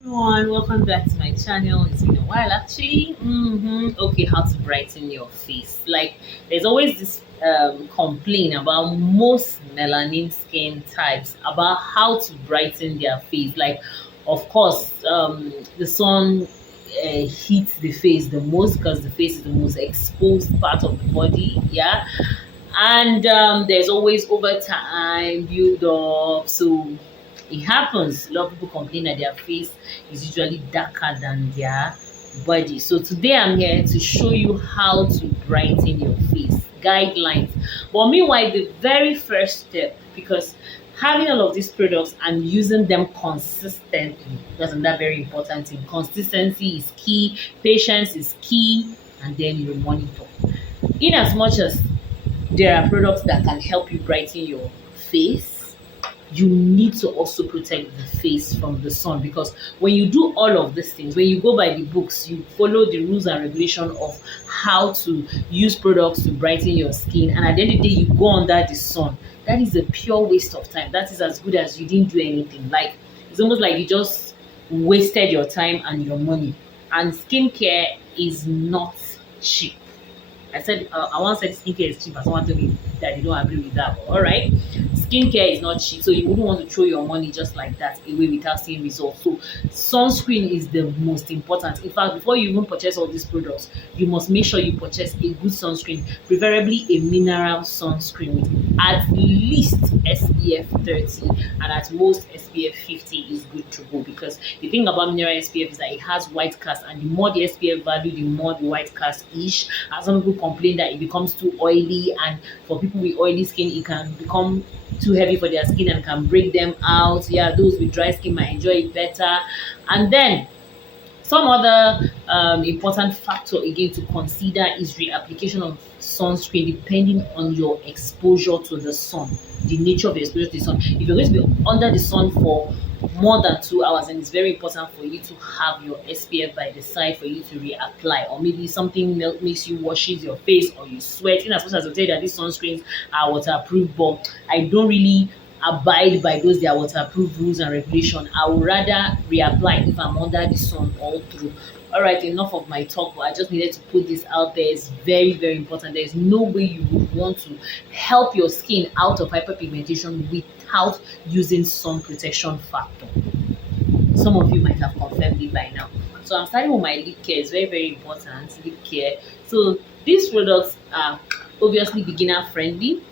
Everyone, welcome back to my channel. It's been a while actually. Okay, how to brighten your face. Like, there's always this complaint about most melanin skin types about how to brighten their face. Like, of course, the sun heats the face the most because the face is the most exposed part of the body. Yeah, and there's always over time build up, so it happens. A lot of people complain that their face is usually darker than their body. So today I'm here to show you how to brighten your face, guidelines. But meanwhile, the very first step, because having all of these products and using them consistently, that's another very important thing. Consistency is key, patience is key, and then you monitor. In as much as there are products that can help you brighten your face, you need to also protect the face from the sun, because when you do all of these things, when you go by the books, you follow the rules and regulation of how to use products to brighten your skin, and at the end of the day you go under the sun, that is a pure waste of time. That is as good as you didn't do anything. Like, it's almost like you just wasted your time and your money. And skincare is not cheap. I said I once said skincare is cheap, and someone told me that they don't agree with that. But all right, skincare is not cheap, so you wouldn't want to throw your money just like that away without seeing results. So sunscreen is the most important. In fact, before you even purchase all these products, you must make sure you purchase a good sunscreen, preferably a mineral sunscreen with at least SPF 30 and at most SPF 50 is good to go. Because the thing about mineral SPF is that it has white cast, and the more the SPF value, the more the white cast is. And some people complain that it becomes too oily, and for people with oily skin it can become too heavy for their skin and can break them out. Yeah, those with dry skin might enjoy it better. And then some other important factor again to consider is reapplication of sunscreen depending on your exposure to the sun, the nature of your exposure to the sun. If you're going to be under the sun for more than 2 hours, then it's very important for you to have your SPF by the side for you to reapply. Or maybe something makes you washes your face, or you sweat. In as much as I tell you that these sunscreens are waterproof, but I don't really abide by those their waterproof rules and regulation. I would rather reapply if I'm under the sun all through. All right, enough of my talk, but I just needed to put this out there. It's very, very important. There is no way you would want to help your skin out of hyperpigmentation without using sun protection factor. Some of you might have confirmed it by now. So I'm starting with my lip care. It's very, very important, lip care. So these products are obviously beginner friendly.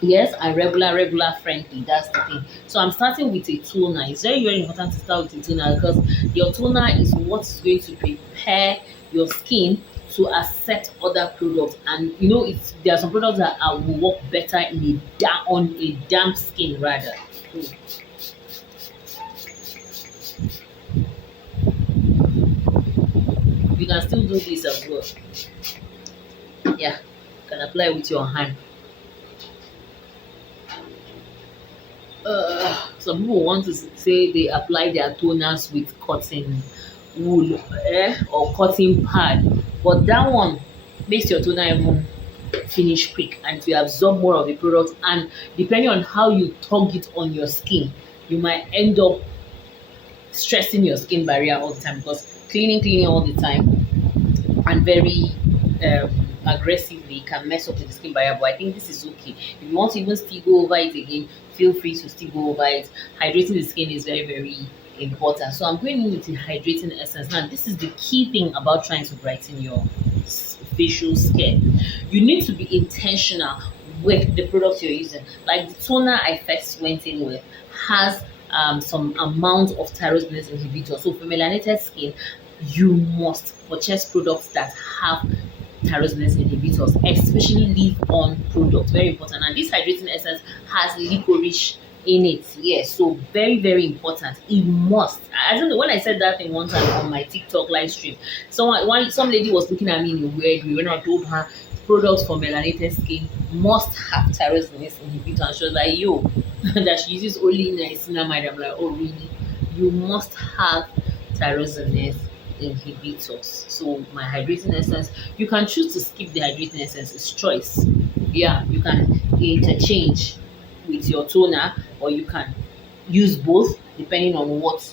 Yes, and regular friendly. That's the thing. So I'm starting with a toner. It's very, very important to start with a toner, because your toner is what's going to prepare your skin to accept other products. And you know, there are some products that will work better in on a damp skin rather. So, you can still do this as well. Yeah, you can apply with your hand. Some people want to say they apply their toners with cotton wool or cotton pad, but that one makes your toner even finish quick and to absorb more of the product. And depending on how you tug it on your skin, you might end up stressing your skin barrier all the time, because cleaning all the time and very aggressively can mess up with the skin barrier. But I think this is okay. If you want to even still go over it again, feel free to still go over it. Hydrating the skin is very, very important. So I'm going in with the hydrating essence. Now, this is the key thing about trying to brighten your facial skin. You need to be intentional with the products you're using. Like the toner I first went in with has some amount of tyrosinase inhibitors. So for melanated skin, you must purchase products that have tyrosinase inhibitors, especially leave-on products. Very important. And this hydrating essence has licorice in it. Yes, so very, very important. It must. I don't know, when I said that thing one time on my TikTok live stream, some lady was looking at me in a weird way when I told her products for melanated skin must have tyrosinase inhibitor, and she was like, yo, that she uses only niacinamide. I'm like, oh really? You must have tyrosinase inhibitors. So my hydrating essence, you can choose to skip the hydrating essence, it's choice. Yeah, you can interchange with your toner, or you can use both depending on what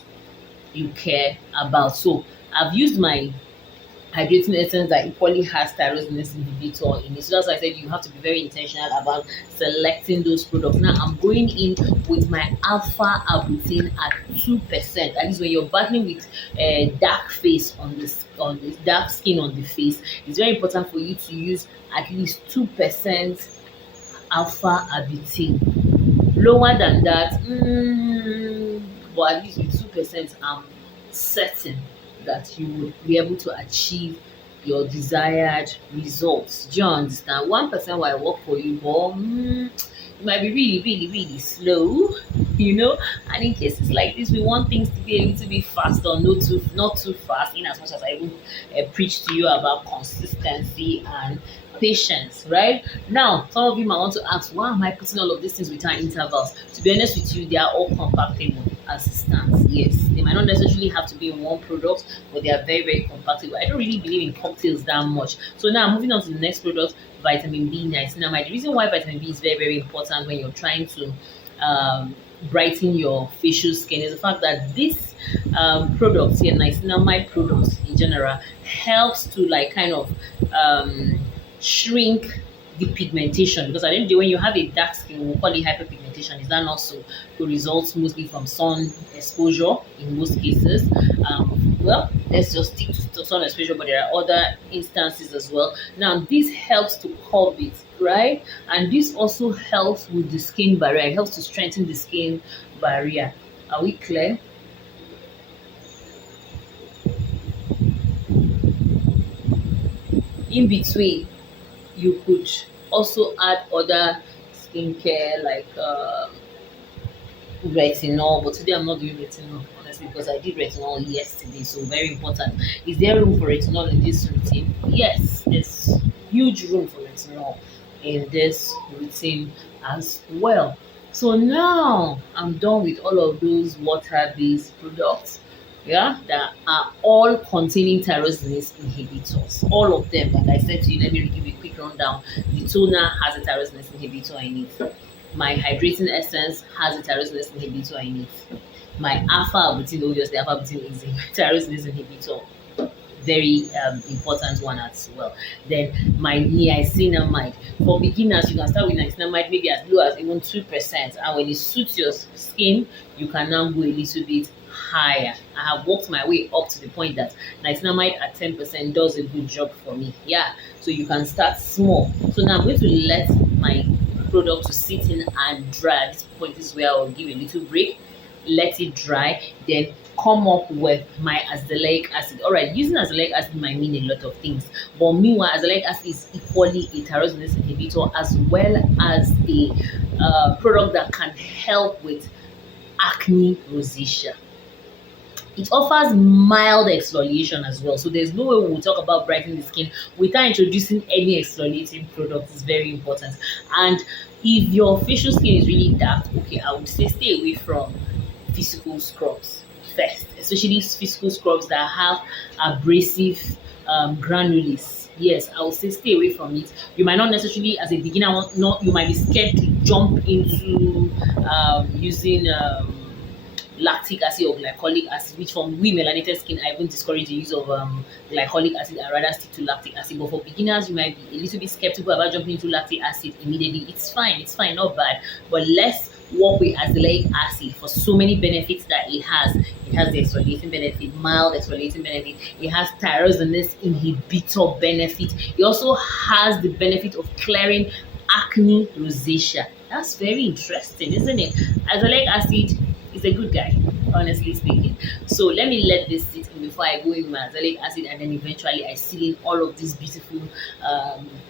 you care about. So I've used my hydrating essence that equally has tyrosinase inhibitor in it. So that's why I said you have to be very intentional about selecting those products. Now I'm going in with my alpha arbutin at 2%. At least when you're battling with a dark face on this dark skin on the face, it's very important for you to use at least 2% alpha arbutin. Lower than that, but at least with 2%, I'm certain that you would be able to achieve your desired results. Do you understand? 1% will work for you, but it might be really, really, really slow, And in cases like this, we want things to be a little bit faster, not too fast. In as much as I will preach to you about consistency and patience, right? Now, some of you might want to ask, why am I putting all of these things without intervals? To be honest with you, they are all compatible as it stands. Yes, they might not necessarily have to be in one product, but they are very, very compatible. I don't really believe in cocktails that much. So now, moving on to the next product, vitamin B niacinamide. The reason why vitamin B is very, very important when you're trying to brighten your facial skin is the fact that this products here, niacinamide products in general, helps to like kind of shrink the pigmentation, because at the end of the day, when you have a dark skin, we call it hyperpigmentation. Is that not so? The results mostly from sun exposure in most cases. Well, let's just stick to sun exposure, but there are other instances as well. Now, this helps to curb it, right? And this also helps with the skin barrier. It helps to strengthen the skin barrier. Are we clear? In between, you could also add other skincare like retinol, but today I'm not doing retinol honestly because I did retinol yesterday, so very important. Is there room for retinol in this routine? Yes, there's huge room for retinol in this routine as well. So now I'm done with all of those water-based products, yeah, that are all containing tyrosinase inhibitors. All of them, like I said to you, let me give you a quick rundown. The toner has a tyrosinase inhibitor in it. My hydrating essence has a tyrosinase inhibitor in it. My alpha arbutin, obviously, alpha arbutin is a tyrosinase inhibitor. Very important one as well. Then my niacinamide. For beginners, you can start with niacinamide maybe as low as even 2%. And when it suits your skin, you can now go a little bit higher. I have worked my way up to the point that niacinamide at 10% does a good job for me. Yeah, so you can start small. So now I'm going to let my product to sit in and dry. At this point, this is where I'll give a little break, let it dry, then come up with my azelaic acid. All right, using azelaic acid might mean a lot of things, but meanwhile, azelaic acid is equally a tyrosinase inhibitor as well as a product that can help with acne rosacea. It offers mild exfoliation as well. So there's no way we'll talk about brightening the skin without introducing any exfoliating product. It's very important. And if your facial skin is really dark, okay, I would say stay away from physical scrubs first, especially physical scrubs that have abrasive granules. Yes, I would say stay away from it. You might not necessarily, as a beginner, you might be scared to jump into using lactic acid or glycolic acid, which from we melanated skin, I even discourage the use of glycolic acid. I rather stick to lactic acid. But for beginners, you might be a little bit skeptical about jumping into lactic acid immediately. It's fine, not bad. But let's work with azelaic acid for so many benefits that it has. It has the exfoliating benefit, mild exfoliating benefit. It has tyrosinase inhibitor benefit. It also has the benefit of clearing acne rosacea. That's very interesting, isn't it? Azelaic acid is a good guy, honestly speaking. So let me let this sit in before I go in my azelaic acid, and then eventually I seal in all of these beautiful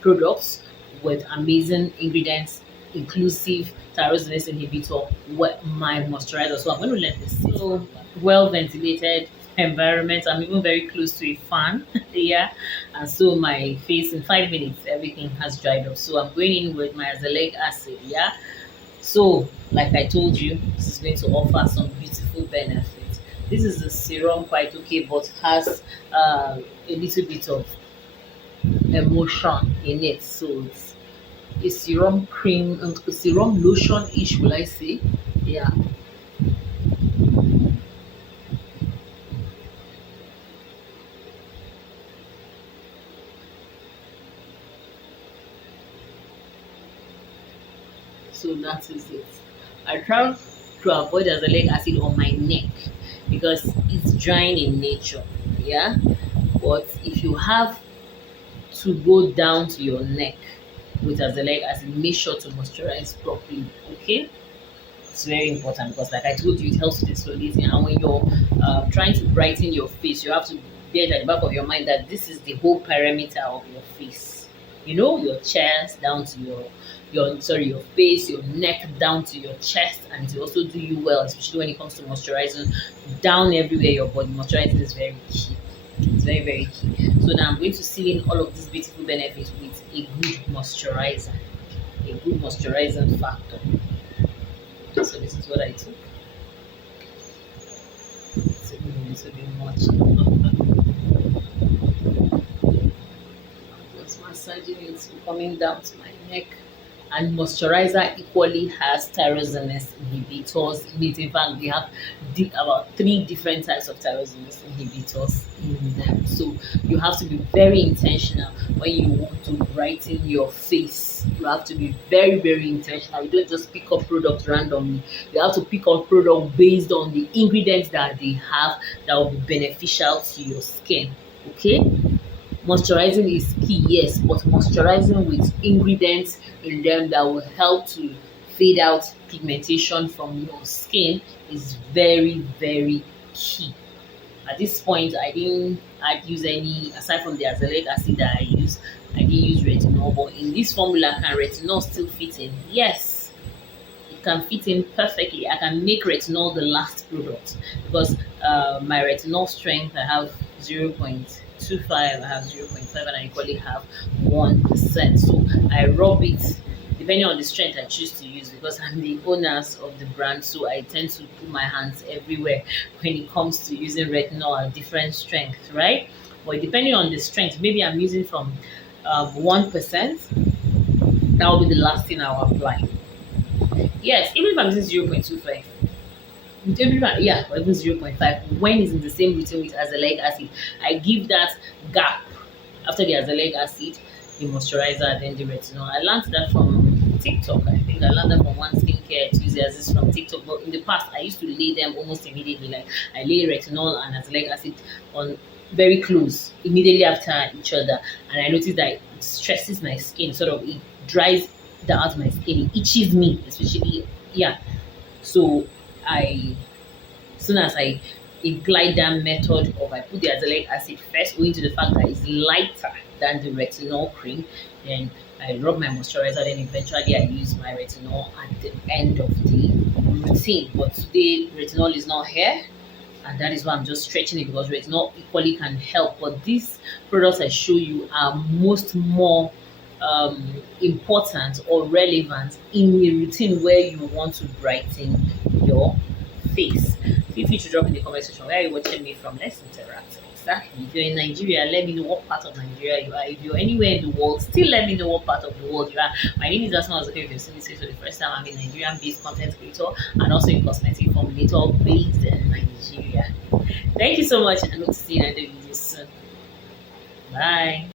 products with amazing ingredients, inclusive tyrosinase inhibitor with my moisturizer. So I'm going to let this sit. So well ventilated environment. I'm even very close to a fan. Yeah, and so my face in 5 minutes everything has dried up. So I'm going in with my azelaic acid. Yeah. So, like I told you, this is going to offer some beautiful benefits. This is a serum, quite okay, but has a little bit of emotion in it. So it's a serum cream, a serum lotion-ish, will I say? Yeah. So that is it. I try to avoid azelaic acid on my neck because it's drying in nature. Yeah, but if you have to go down to your neck with azelaic acid, make sure to moisturize properly. Okay, it's very important because, like I told you, it helps with exfoliating. And when you're trying to brighten your face, you have to bear at the back of your mind that this is the whole perimeter of your face. You know, your chest down to your face, your neck down to your chest, and it will also do you well, especially when it comes to moisturizing down everywhere your body. Moisturizing is very key. It's very, very key. So now I'm going to seal in all of these beautiful benefits with a good moisturizer, a good moisturizing factor. So this is what I took. It's a bit much. Just massaging it, coming down to my neck. And moisturizer equally has tyrosinase inhibitors in it. In fact, they have about 3 different types of tyrosinase inhibitors in them. So you have to be very intentional when you want to brighten your face. You have to be very, very intentional. You don't just pick up products randomly. You have to pick up products based on the ingredients that they have that will be beneficial to your skin. Okay? Moisturizing is key, yes, but moisturizing with ingredients in them that will help to fade out pigmentation from your skin is very, very key. At this point, I'd use any, aside from the azelaic acid that I didn't use retinol, but in this formula, can retinol still fit in? Yes, it can fit in perfectly. I can make retinol the last product because my retinol strength, I have 0.25, I have 0.5, and I equally have 1%. So I rub it depending on the strength I choose to use because I'm the owners of the brand. So I tend to put my hands everywhere when it comes to using retinol at different strengths, right? But depending on the strength, maybe I'm using from 1%. That will be the last thing I'll apply. Yes, even if I'm using 0.25, everyone, yeah, or even 0.5, when it's in the same routine with azelaic acid, I give that gap after the azelaic acid, the moisturizer, then the retinol. I learned that from TikTok. I think I learned that from one skincare enthusiast from TikTok. But in the past, I used to lay them almost immediately. Like I lay retinol and azelaic acid on very close immediately after each other, and I noticed that it stresses my skin. Sort of, it dries out my skin. It itches me, especially. Yeah, so I, as soon as I apply that method of I put the azelaic acid first, owing to the fact that it's lighter than the retinol cream, then I rub my moisturizer, then eventually I use my retinol at the end of the routine. But today retinol is not here, and that is why I'm just stretching it because retinol equally can help. But these products I show you are more important or relevant in a routine where you want to brighten your face. Feel free to drop in the comment section where you're watching me from. Let's interact. Exactly. If you're in Nigeria, let me know what part of Nigeria you are. If you're anywhere in the world, still let me know what part of the world you are. My name is Asma. If you've seen this video for the first time, I'm a Nigerian-based content creator and also a cosmetic formulator based in Nigeria. Thank you so much, and I hope to see you in another video soon. Bye.